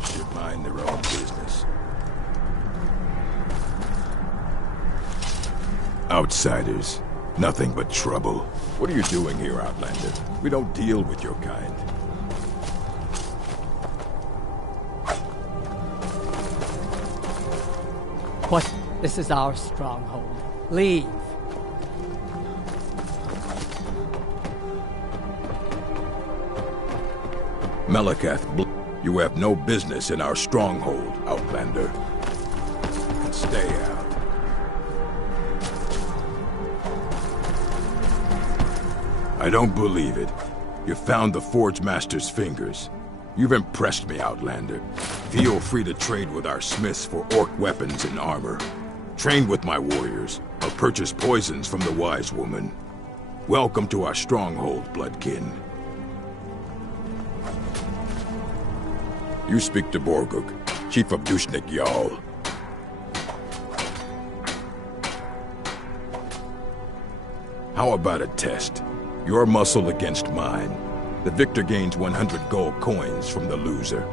Others should mind their own business. Outsiders. Nothing but trouble. What are you doing here, Outlander? We don't deal with your kind. What? This is our stronghold. Leave. Malakath, you have no business in our stronghold, Outlander. Stay out. I don't believe it. You found the Forge Master's fingers. You've impressed me, Outlander. Feel free to trade with our smiths for orc weapons and armor. Train with my warriors, or purchase poisons from the wise woman. Welcome to our stronghold, Bloodkin. You speak to Borguk, Chief of Dushnik Jarl. How about a test? Your muscle against mine. The victor gains 100 gold coins from the loser.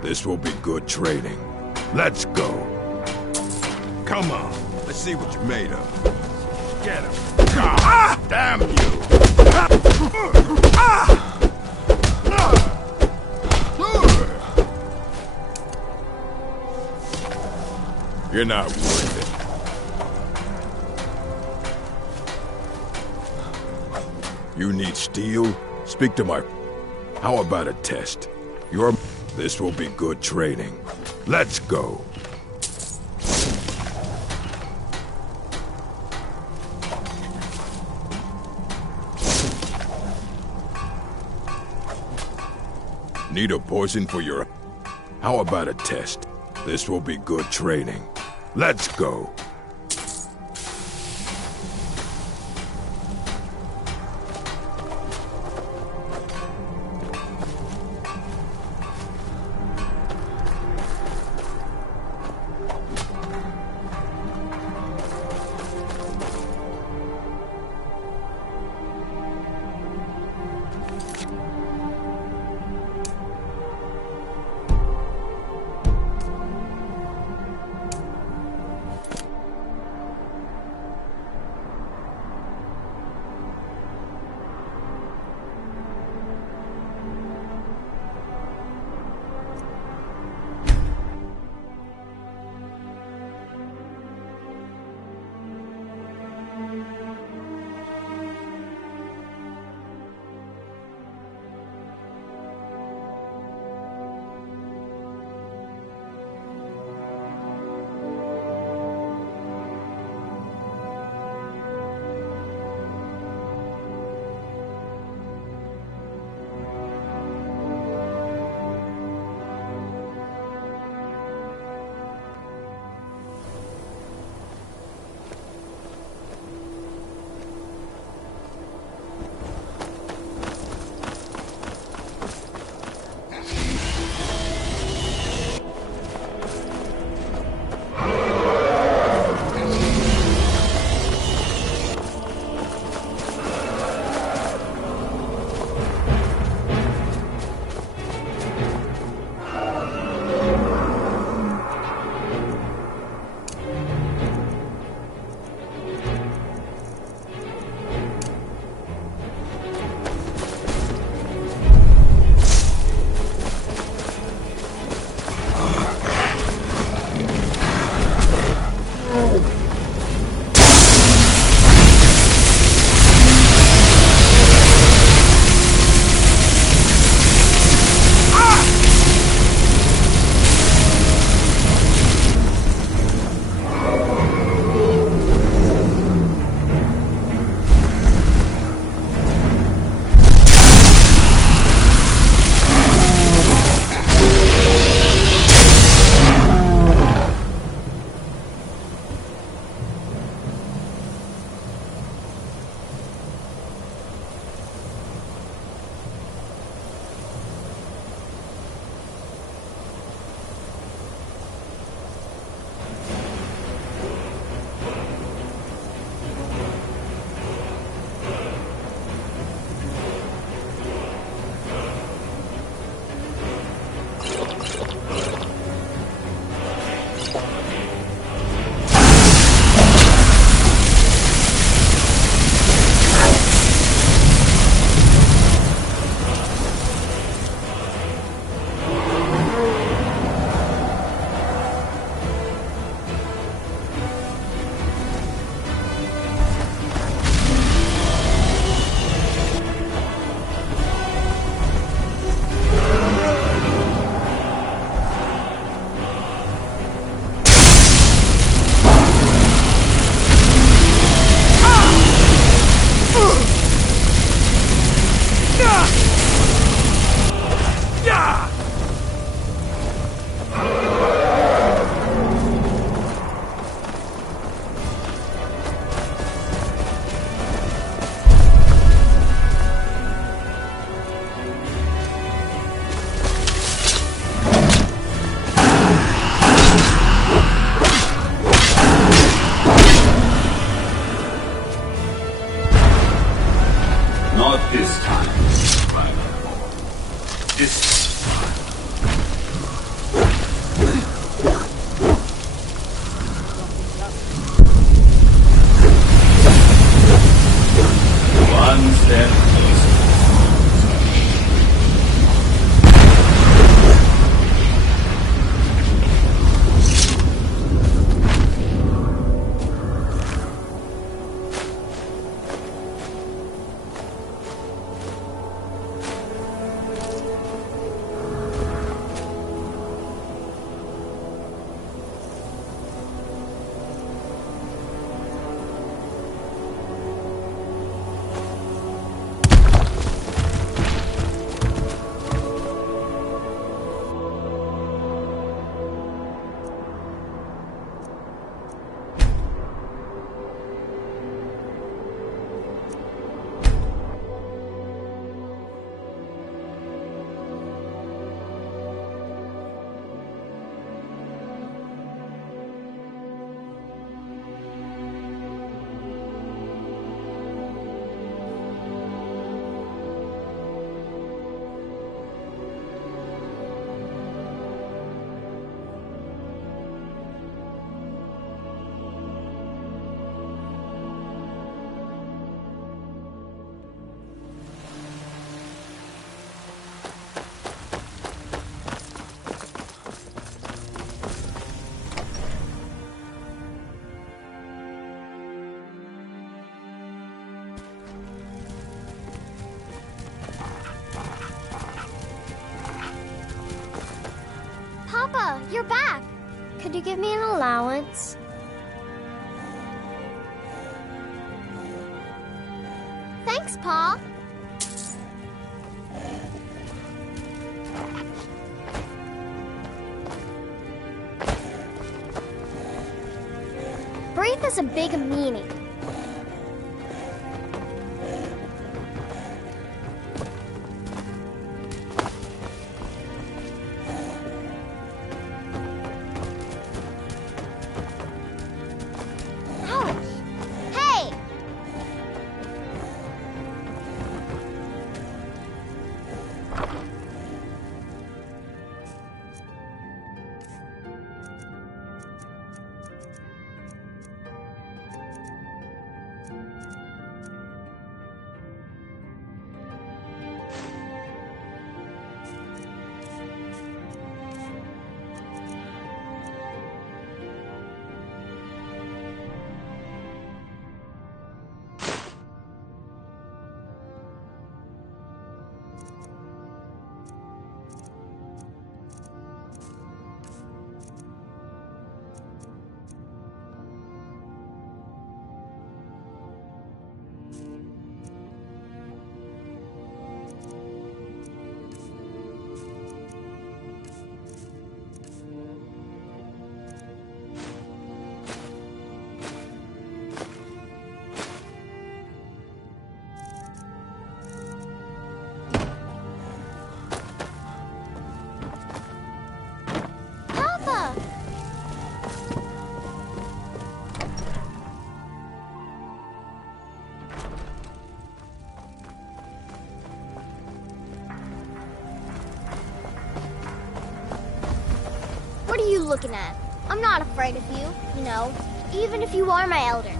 This will be good training. Let's go. Come on, let's see what you're made of. Get him. Ah! Damn you! You're not worth it. You need steel? Speak to my... How about a test? This will be good training. Let's go. Need a poison for your... How about a test? This will be good training. Let's go. Not this time, this one step closer. Papa, you're back. Could you give me an allowance? Thanks, Pa. Brief has a big meaning. What are you looking at? I'm not afraid of you, you know, even if you are my elder.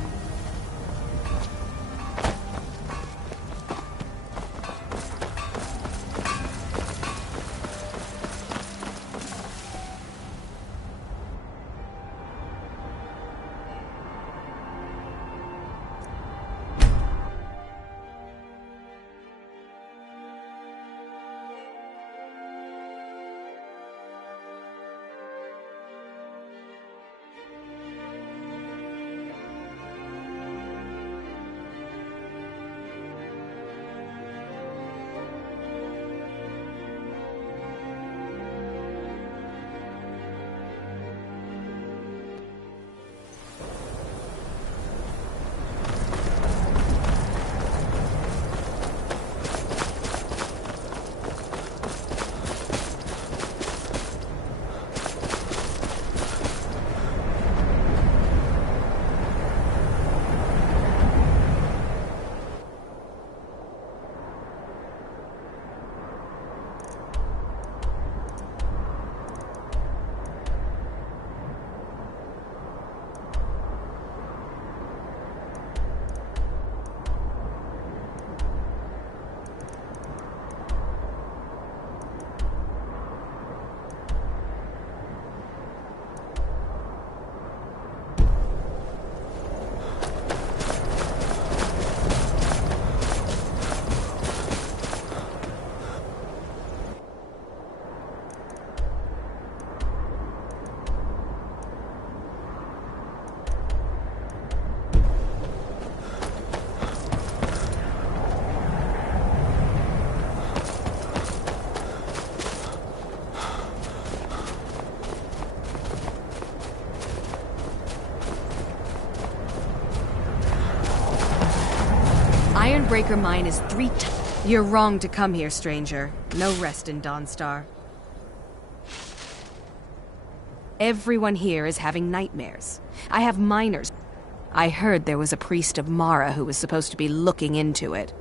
Ironbreaker mine is 3 You're wrong to come here, stranger. No rest in Dawnstar. Everyone here is having nightmares. I have miners. I heard there was a priest of Mara who was supposed to be looking into it.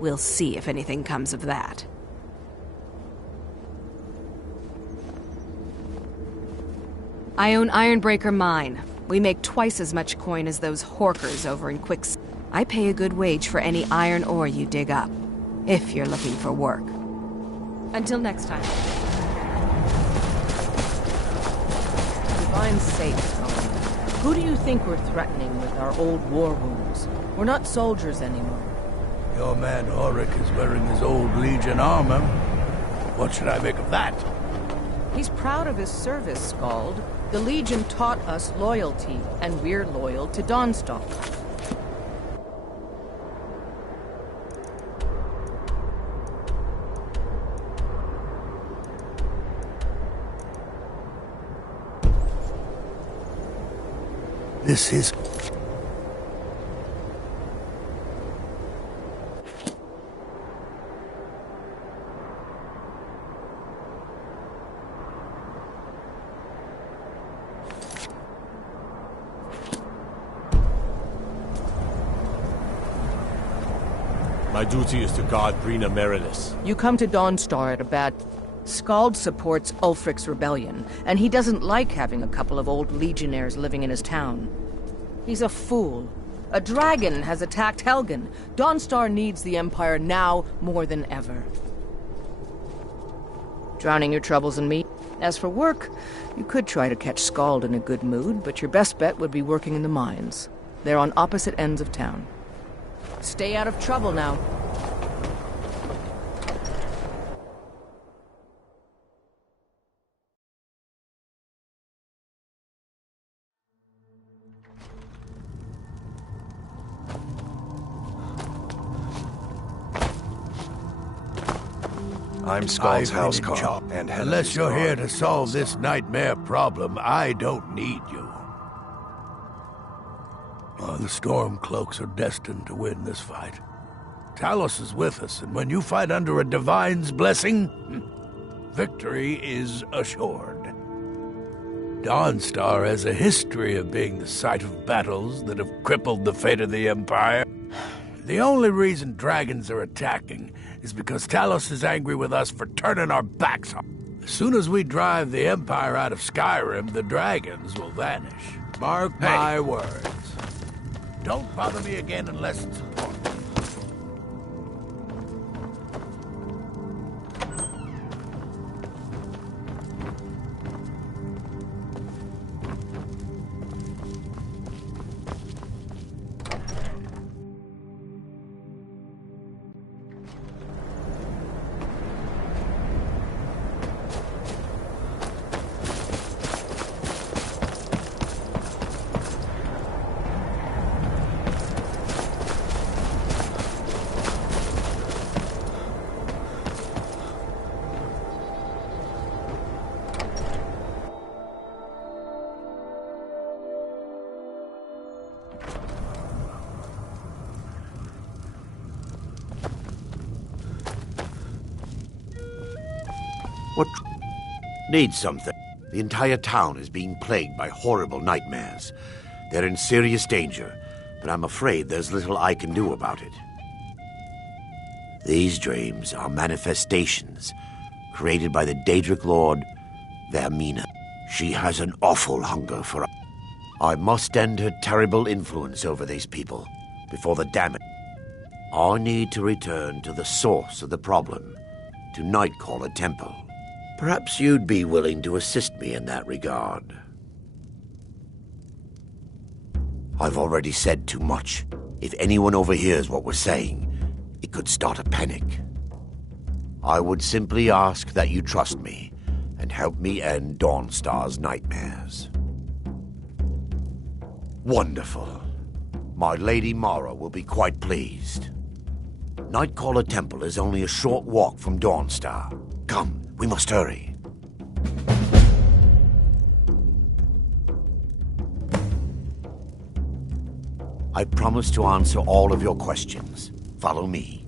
We'll see if anything comes of that. I own Ironbreaker Mine. We make twice as much coin as those horkers over in Quicks. I pay a good wage for any iron ore you dig up, if you're looking for work. Until next time. Divine sakes, Colin. Who do you think we're threatening with our old war wounds? We're not soldiers anymore. Your man Auric is wearing his old Legion armor. What should I make of that? He's proud of his service, Skald. The Legion taught us loyalty, and we're loyal to Dawnstar. This is... My duty is to guard Brina Meredith. You come to Dawnstar at a bad... Skald supports Ulfric's rebellion, and he doesn't like having a couple of old legionnaires living in his town. He's a fool. A dragon has attacked Helgen. Dawnstar needs the Empire now more than ever. Drowning your troubles in me. As for work, you could try to catch Skald in a good mood, but your best bet would be working in the mines. They're on opposite ends of town. Stay out of trouble now. I'm Skald's housecarl, and unless you're here to solve this nightmare problem, I don't need you. Oh, the Stormcloaks are destined to win this fight. Talos is with us, and when you fight under a divine's blessing, victory is assured. Dawnstar has a history of being the site of battles that have crippled the fate of the Empire. The only reason dragons are attacking is because Talos is angry with us for turning our backs on. As soon as we drive the Empire out of Skyrim, the dragons will vanish. Mark my words. Don't bother me again unless it's important. What needs something? The entire town is being plagued by horrible nightmares. They're in serious danger, but I'm afraid there's little I can do about it. These dreams are manifestations created by the Daedric Lord, Vermina. She has an awful hunger for us. I must end her terrible influence over these people before the damage. I need to return to the source of the problem, to Nightcaller Temple. Perhaps you'd be willing to assist me in that regard. I've already said too much. If anyone overhears what we're saying, it could start a panic. I would simply ask that you trust me and help me end Dawnstar's nightmares. Wonderful. My Lady Mara will be quite pleased. Nightcaller Temple is only a short walk from Dawnstar. Come. We must hurry. I promise to answer all of your questions. Follow me.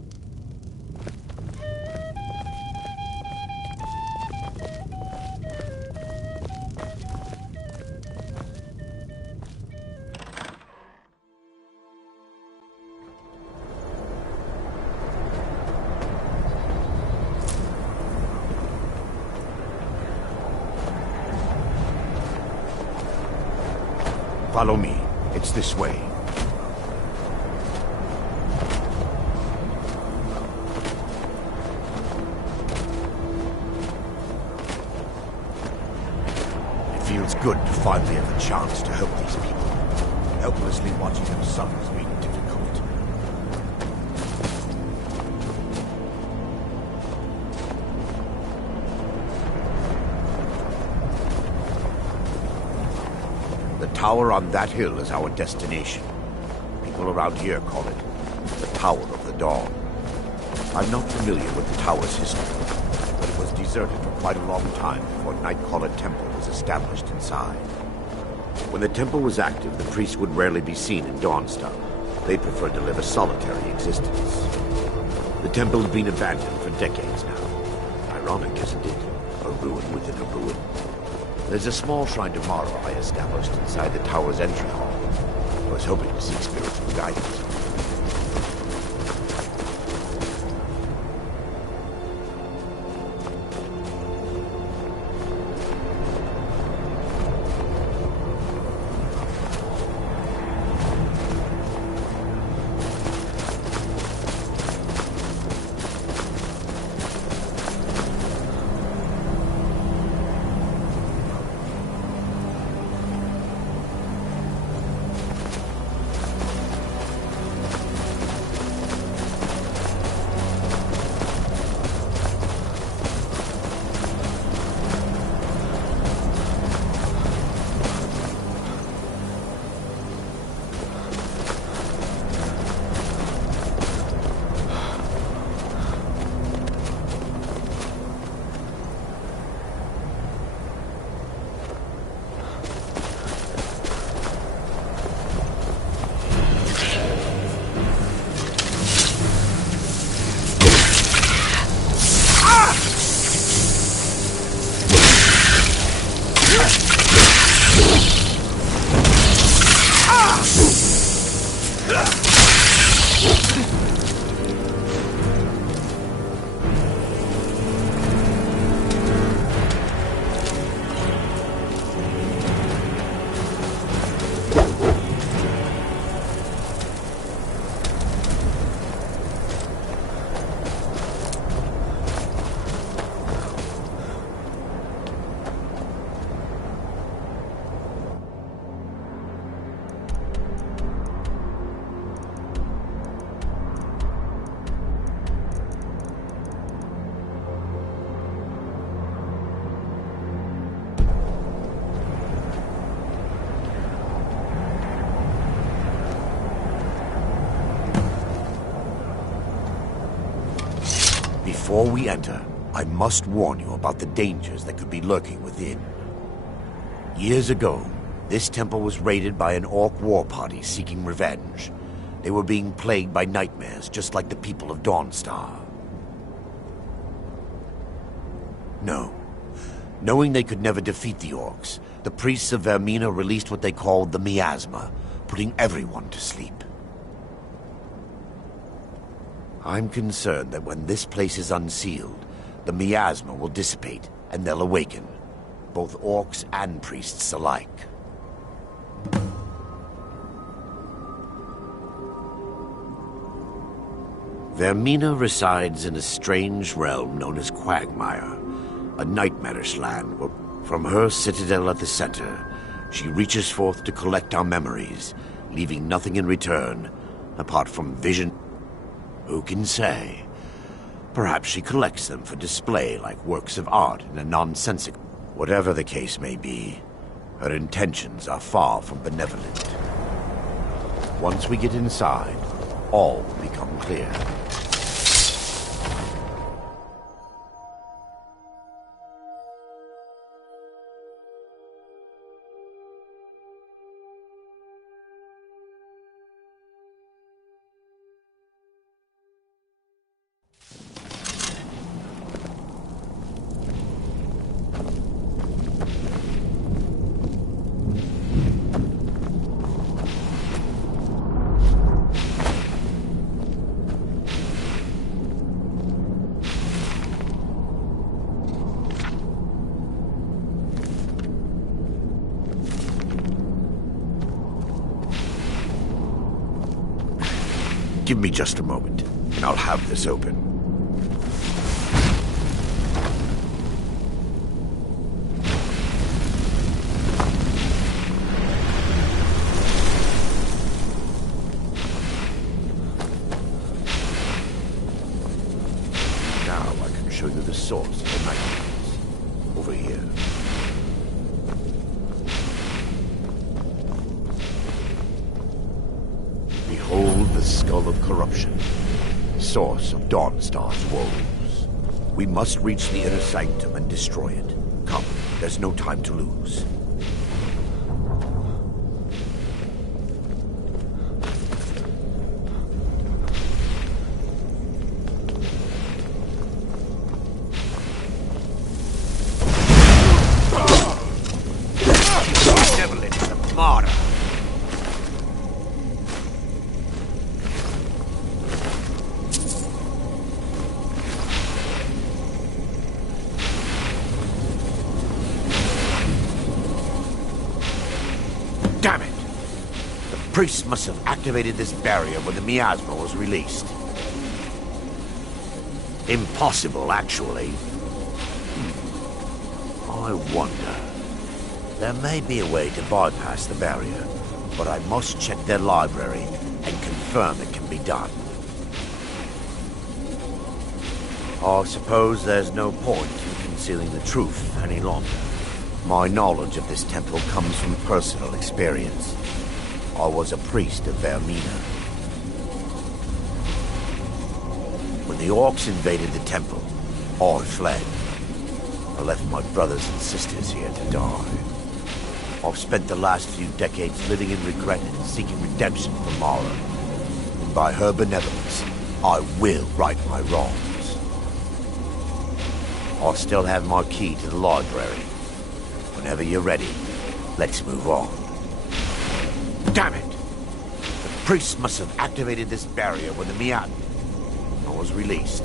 Follow me. It's this way. It feels good to finally have a chance to help these people. Helplessly watching them suffer has been difficult. The tower on that hill is our destination. People around here call it the Tower of the Dawn. I'm not familiar with the tower's history, but it was deserted for quite a long time before Nightcaller Temple was established inside. When the temple was active, the priests would rarely be seen in Dawnstar. They preferred to live a solitary existence. The temple has been abandoned for decades now. Ironic, isn't it? A ruin within a ruin. There's a small shrine to Mara I established inside the tower's entry hall. I was hoping to seek spiritual guidance. Before we enter, I must warn you about the dangers that could be lurking within. Years ago, this temple was raided by an orc war party seeking revenge. They were being plagued by nightmares, just like the people of Dawnstar. No. Knowing they could never defeat the orcs, the priests of Vermina released what they called the miasma, putting everyone to sleep. I'm concerned that when this place is unsealed, the miasma will dissipate and they'll awaken, both orcs and priests alike. Vermina resides in a strange realm known as Quagmire, a nightmarish land where, from her citadel at the center, she reaches forth to collect our memories, leaving nothing in return apart from vision. Who can say? Perhaps she collects them for display like works of art in a nonsensical... Whatever the case may be, her intentions are far from benevolent. Once we get inside, all will become clear. Give me just a moment, and I'll have this open. Now I can show you the source of the magnet. Over here. Behold the skull of corruption, source of Dawnstar's woes. We must reach the inner sanctum and destroy it. Come, there's no time to lose. Devilish, the martyr. Damn it! The priest must have activated this barrier when the miasma was released. Impossible, actually. I wonder. There may be a way to bypass the barrier, but I must check their library and confirm it can be done. I suppose there's no point in concealing the truth any longer. My knowledge of this temple comes from personal experience. I was a priest of Vermina. When the orcs invaded the temple, I fled. I left my brothers and sisters here to die. I've spent the last few decades living in regret and seeking redemption from Mara. And by her benevolence, I will right my wrongs. I still have my key to the library. Whenever you're ready, let's move on. Damn it! The priest must have activated this barrier when the miasma was released.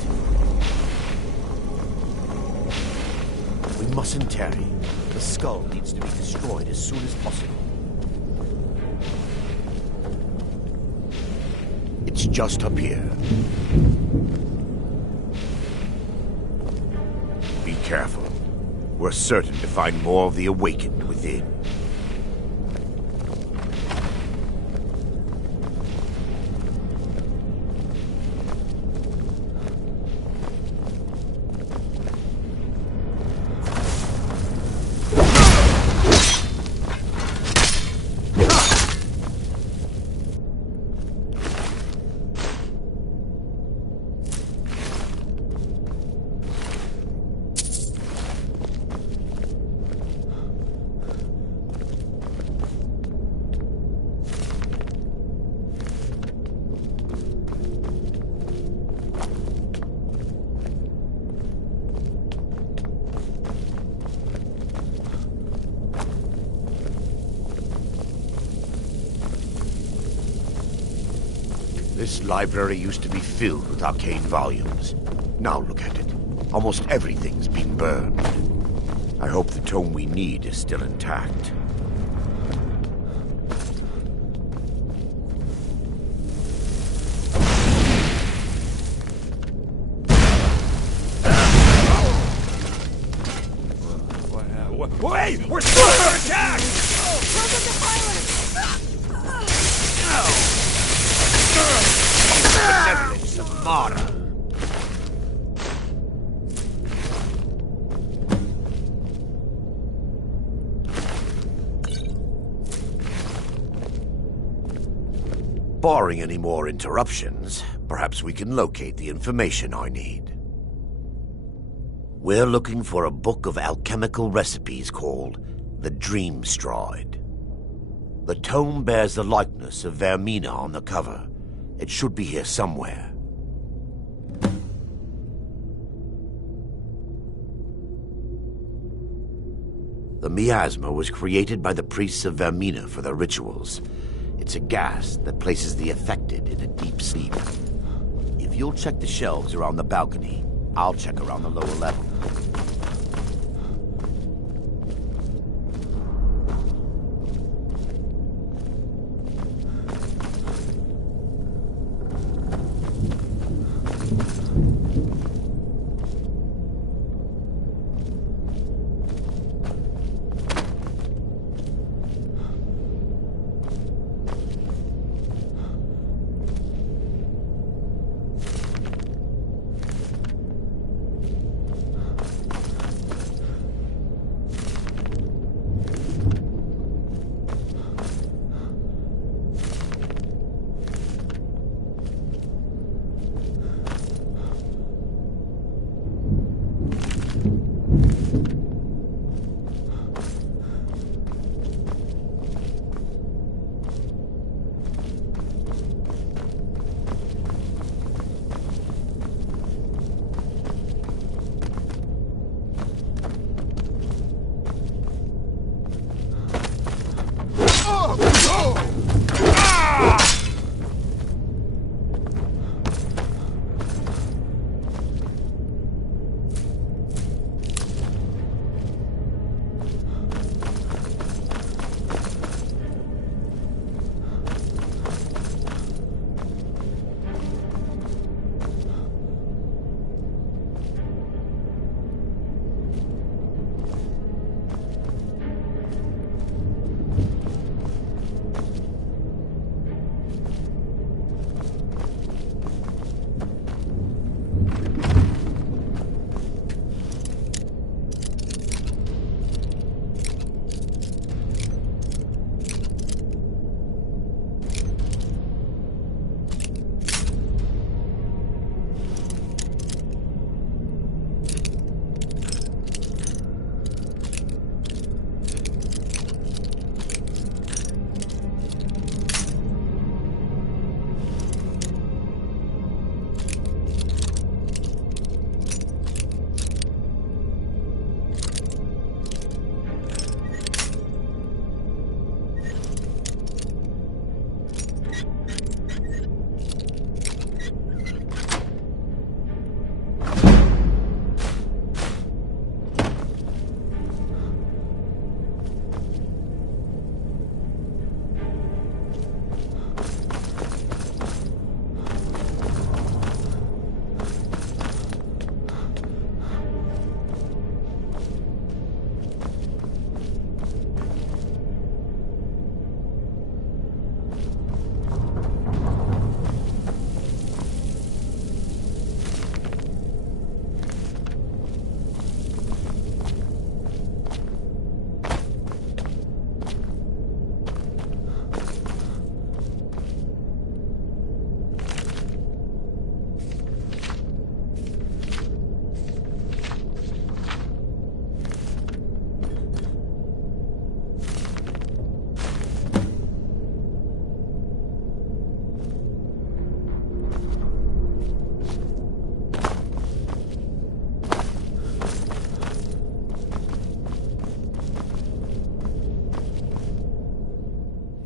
We mustn't tarry. The skull needs to be destroyed as soon as possible. It's just up here. Be careful. We're certain to find more of the awakened within. This library used to be filled with arcane volumes. Now look at it. Almost everything's been burned. I hope the tome we need is still intact. Wait! We're still under attack! Benevolence of Mara. Barring any more interruptions, perhaps we can locate the information I need. We're looking for a book of alchemical recipes called the Dream Stride. The tome bears the likeness of Vermina on the cover. It should be here somewhere. The miasma was created by the priests of Vermina for their rituals. It's a gas that places the affected in a deep sleep. If you'll check the shelves around the balcony, I'll check around the lower level.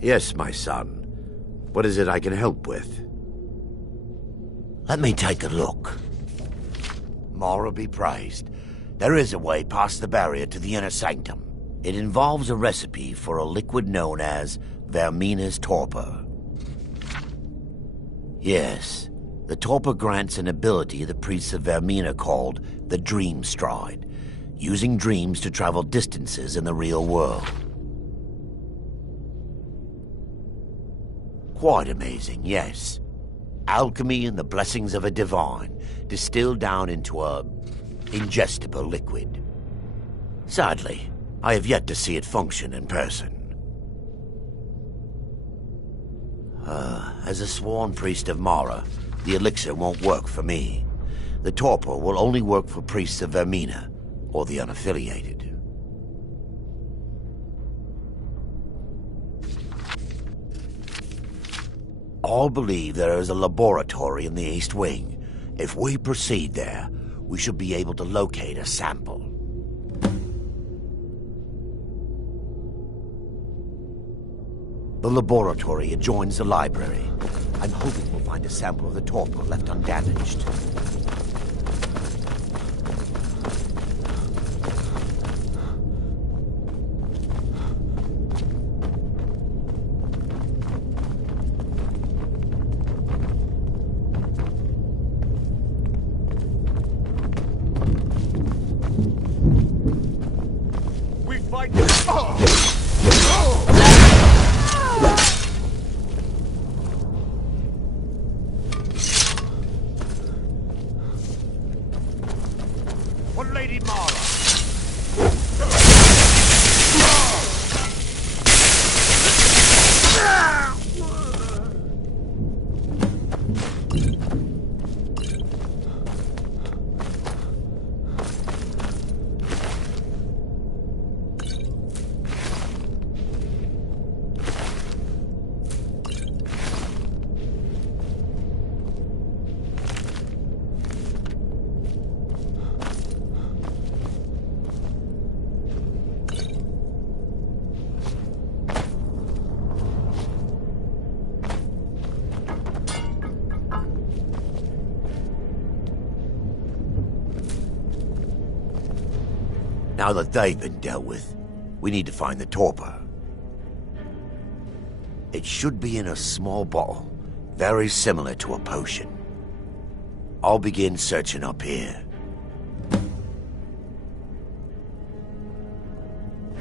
Yes, my son. What is it I can help with? Let me take a look. Mara be praised. There is a way past the barrier to the inner sanctum. It involves a recipe for a liquid known as Vermina's torpor. Yes, the torpor grants an ability the priests of Vermina called the Dream Stride, using dreams to travel distances in the real world. Quite amazing, yes. Alchemy and the blessings of a divine, distilled down into a ingestible liquid. Sadly, I have yet to see it function in person. As a sworn priest of Mara, the elixir won't work for me. The torpor will only work for priests of Vermina, or the unaffiliated. All believe there is a laboratory in the East Wing. If we proceed there, we should be able to locate a sample. The laboratory adjoins the library. I'm hoping we'll find a sample of the torpor left undamaged. Now that they've been dealt with, we need to find the torpor. It should be in a small bottle, very similar to a potion. I'll begin searching up here.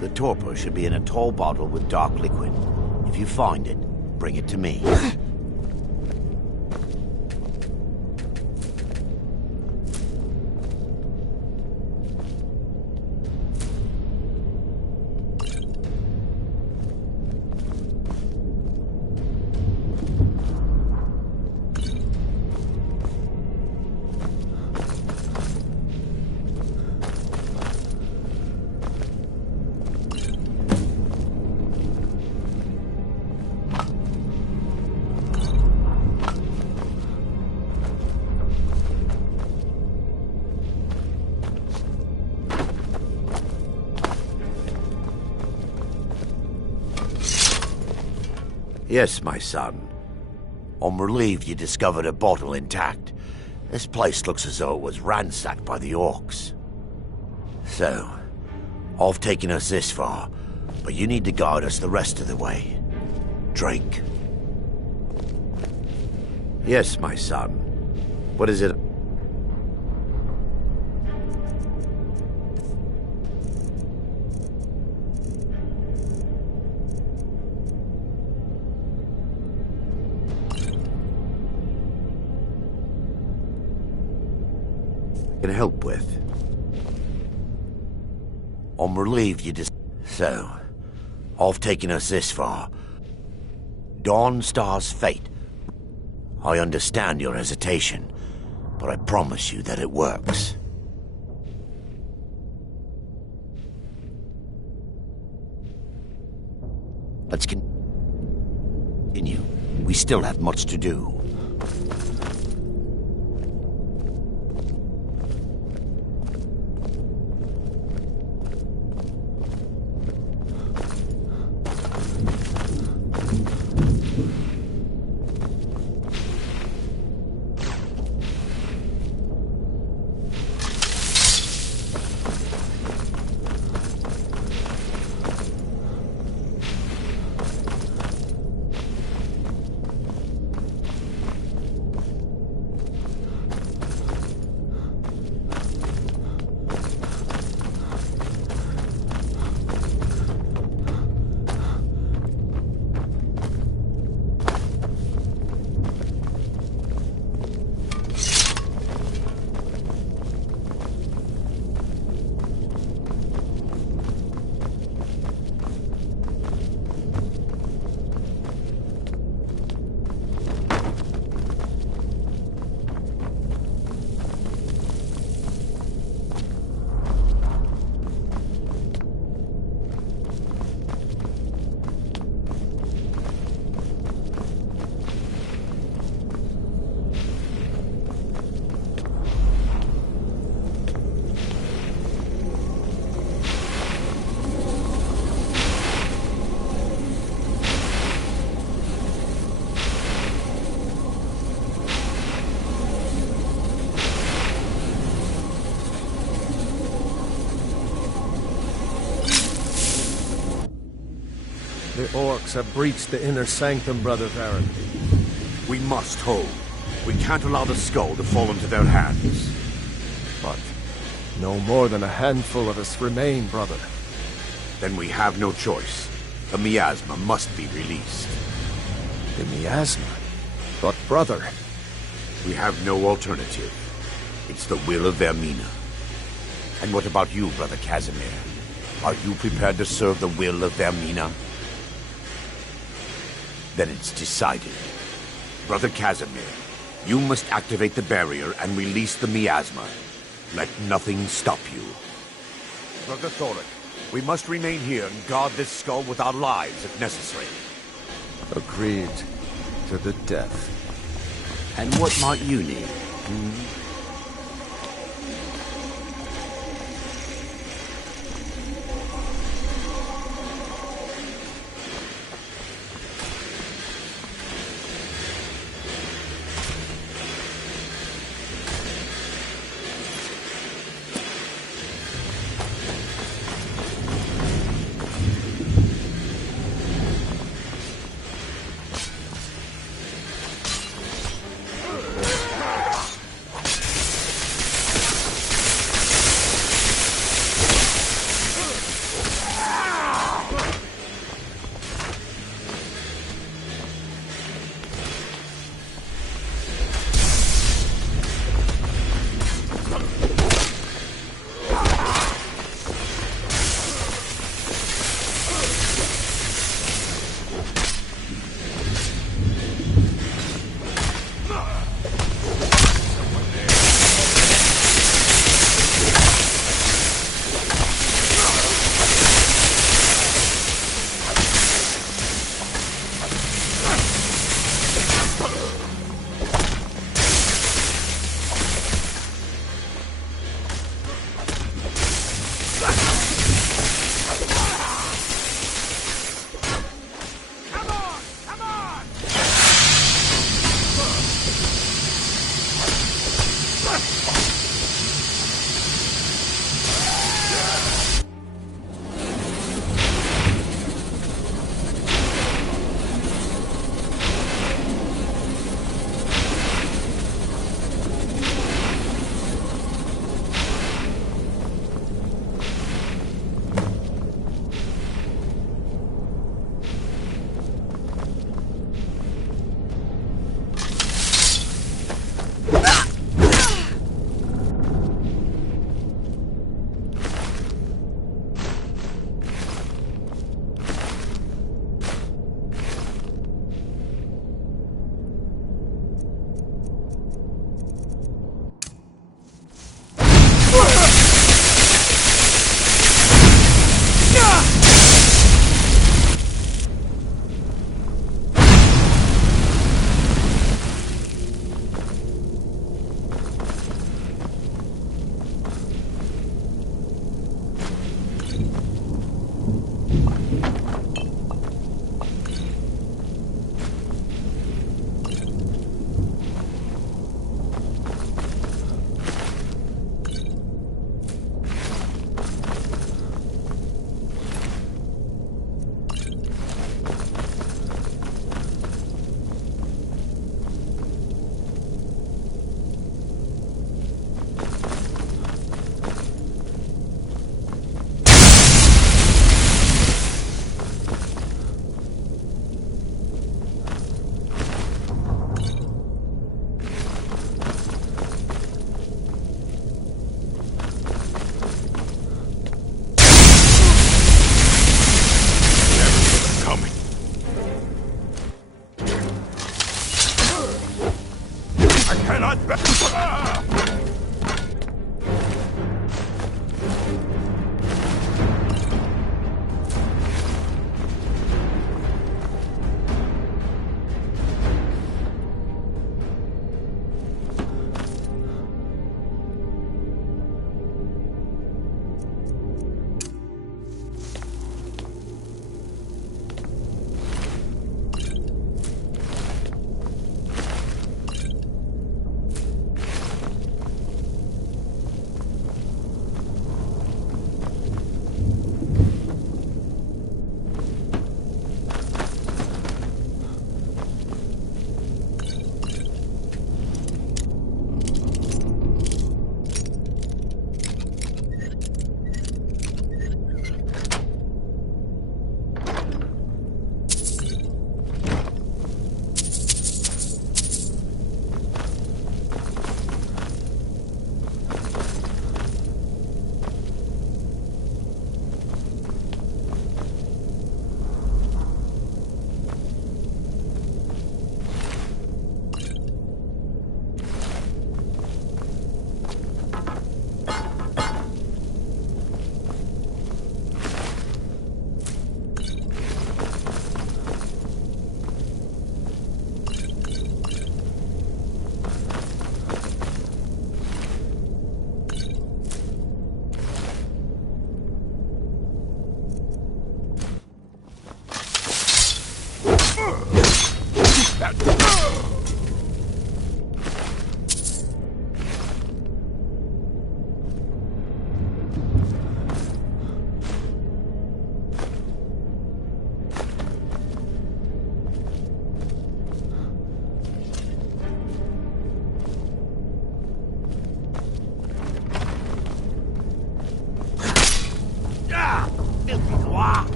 The torpor should be in a tall bottle with dark liquid. If you find it, bring it to me. Yes, my son. I'm relieved you discovered a bottle intact. This place looks as though it was ransacked by the orcs. So, I've taken us this far, but you need to guide us the rest of the way. Drink. Yes, my son. What is it? Can help with. I'm relieved you just... So, I've taken us this far. Dawnstar's fate. I understand your hesitation, but I promise you that it works. Let's continue. We still have much to do. The orcs have breached the inner sanctum, Brother Varen. We must hold. We can't allow the skull to fall into their hands. But no more than a handful of us remain, brother. Then we have no choice. The miasma must be released. The miasma? But brother... We have no alternative. It's the will of Vermina. And what about you, Brother Casimir? Are you prepared to serve the will of Vermina? Then it's decided. Brother Casimir, you must activate the barrier and release the miasma. Let nothing stop you. Brother Thoric, we must remain here and guard this skull with our lives if necessary. Agreed. To the death. And what might you need?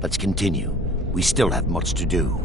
Let's continue. We still have much to do.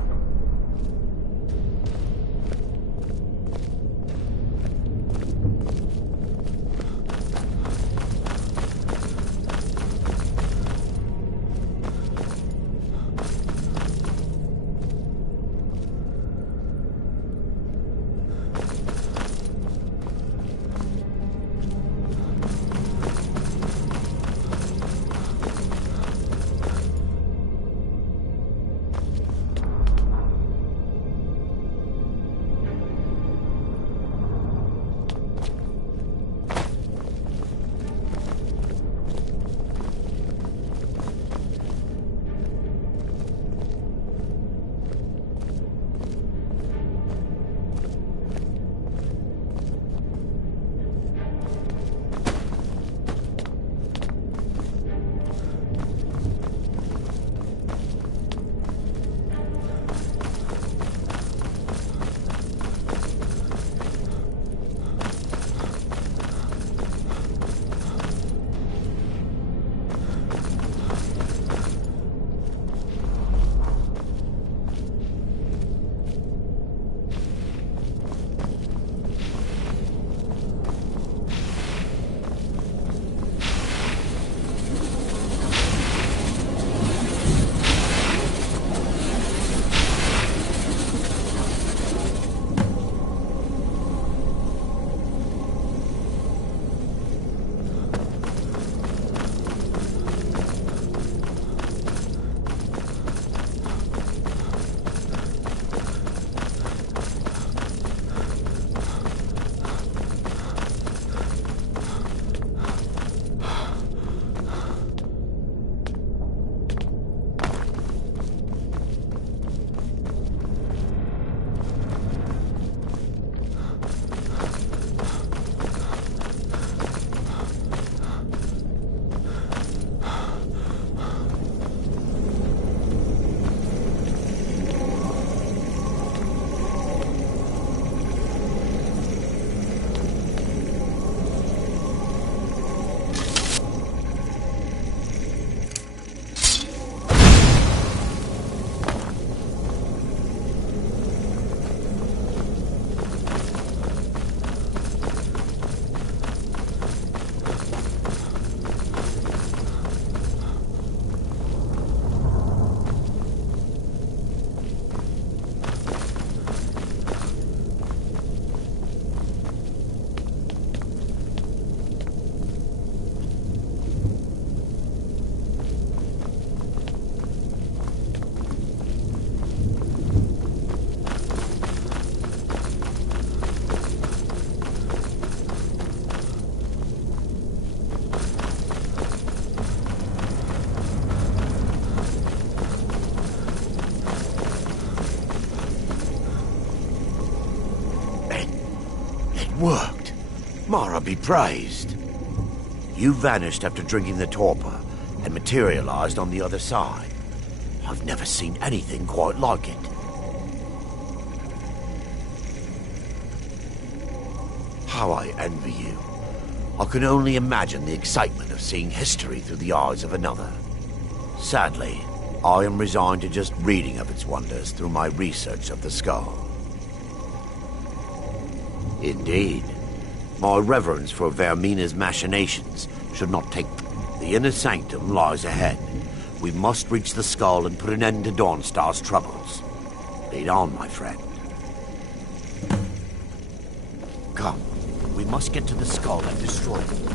Worked. Mara be praised. You vanished after drinking the torpor and materialized on the other side. I've never seen anything quite like it. How I envy you. I can only imagine the excitement of seeing history through the eyes of another. Sadly, I am resigned to just reading of its wonders through my research of the skull. Indeed. My reverence for Vermina's machinations should not take... The inner sanctum lies ahead. We must reach the skull and put an end to Dawnstar's troubles. Lead on, my friend. Come, we must get to the skull and destroy it.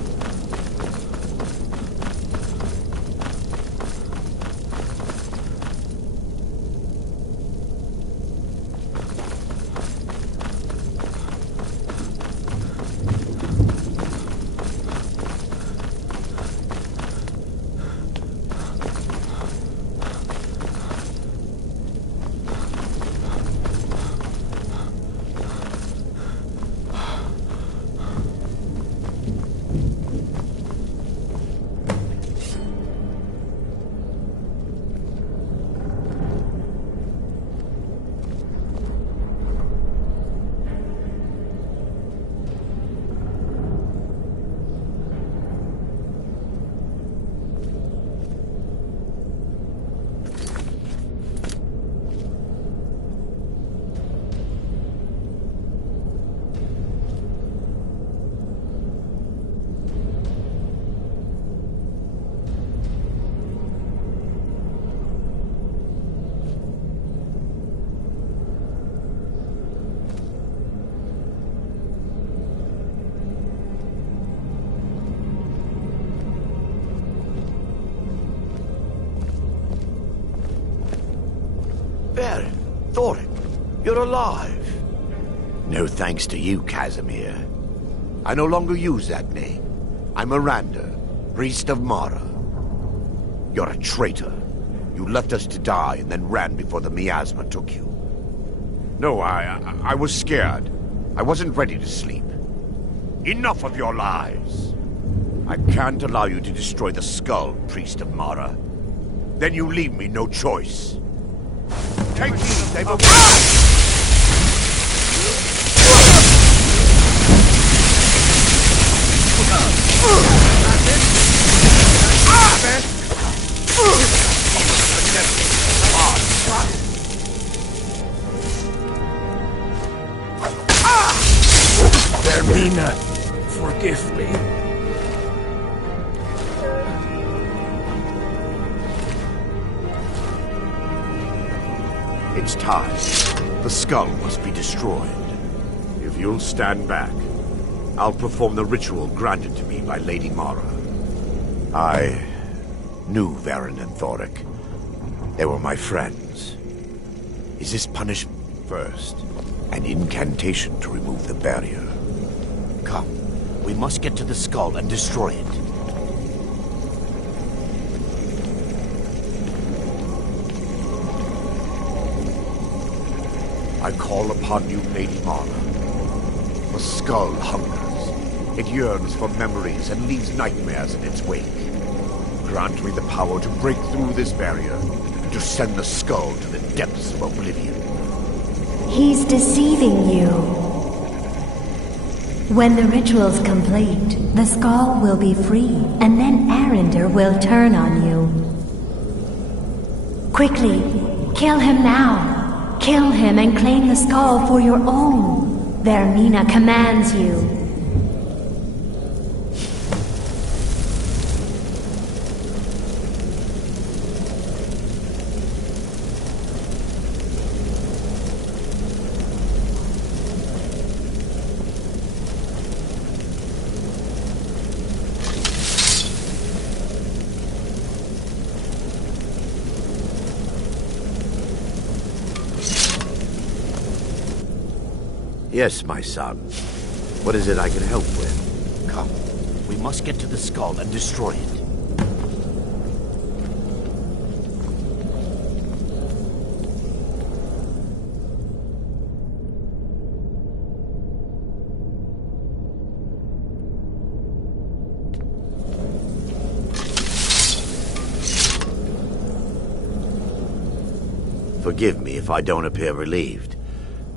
You're alive. No thanks to you, Casimir. I no longer use that name. I'm Miranda, priest of Mara. You're a traitor. You left us to die and then ran before the miasma took you. No, I was scared. I wasn't ready to sleep. Enough of your lies. I can't allow you to destroy the skull, priest of Mara. Then you leave me no choice. Take these, they've Vermina, forgive me. It's time. The skull must be destroyed. If you'll stand back, I'll perform the ritual granted to me by Lady Mara. I knew Varen and Thoric. They were my friends. Is this punishment? First, an incantation to remove the barrier. Come, we must get to the skull and destroy it. I call upon you, Lady Mara. The skull hungers. It yearns for memories and leaves nightmares in its wake. Grant me the power to break through this barrier and to send the skull to the depths of oblivion. He's deceiving you. When the ritual's complete, the skull will be free, and then Arender will turn on you. Quickly, kill him now. Kill him and claim the skull for your own. Vermina commands you. Yes, my son. What is it I can help with? Come, we must get to the skull and destroy it. Forgive me if I don't appear relieved.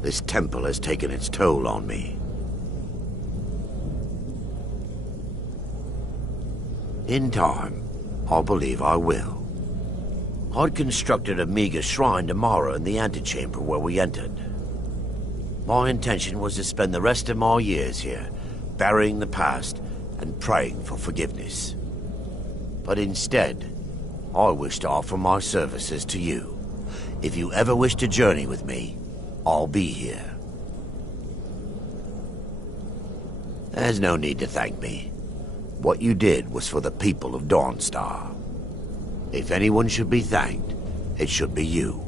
This temple has taken its toll on me. In time, I believe I will. I'd constructed a meager shrine to Mara in the antechamber where we entered. My intention was to spend the rest of my years here, burying the past and praying for forgiveness. But instead, I wish to offer my services to you. If you ever wish to journey with me, I'll be here. There's no need to thank me. What you did was for the people of Dawnstar. If anyone should be thanked, it should be you.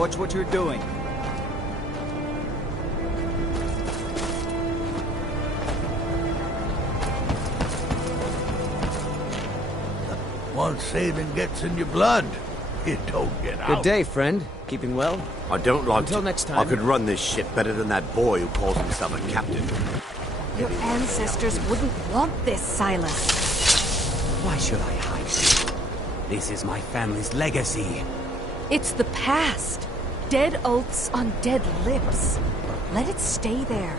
Watch what you're doing. Once Satan gets in your blood, it don't get out. Good day, friend. Keeping well? I don't like Until to. next time. I could run this ship better than that boy who calls himself a captain. Your ancestors wouldn't want this, Silas. Why should I hide it? This is my family's legacy. It's the past. Dead oaths on dead lips. Let it stay there.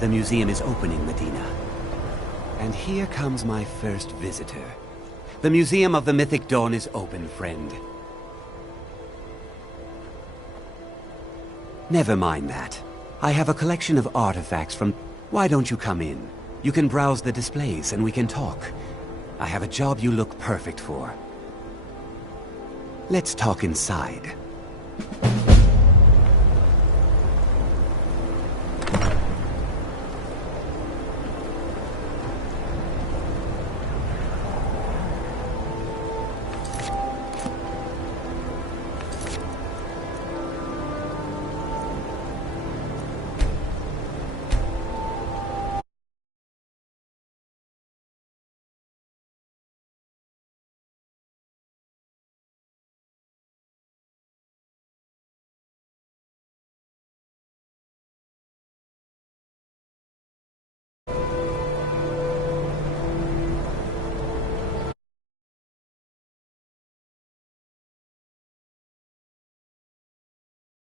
The museum is opening, Medina. And here comes my first visitor. The Museum of the Mythic Dawn is open, friend. Never mind that. I have a collection of artifacts from... Why don't you come in? You can browse the displays and we can talk. I have a job you look perfect for. Let's talk inside.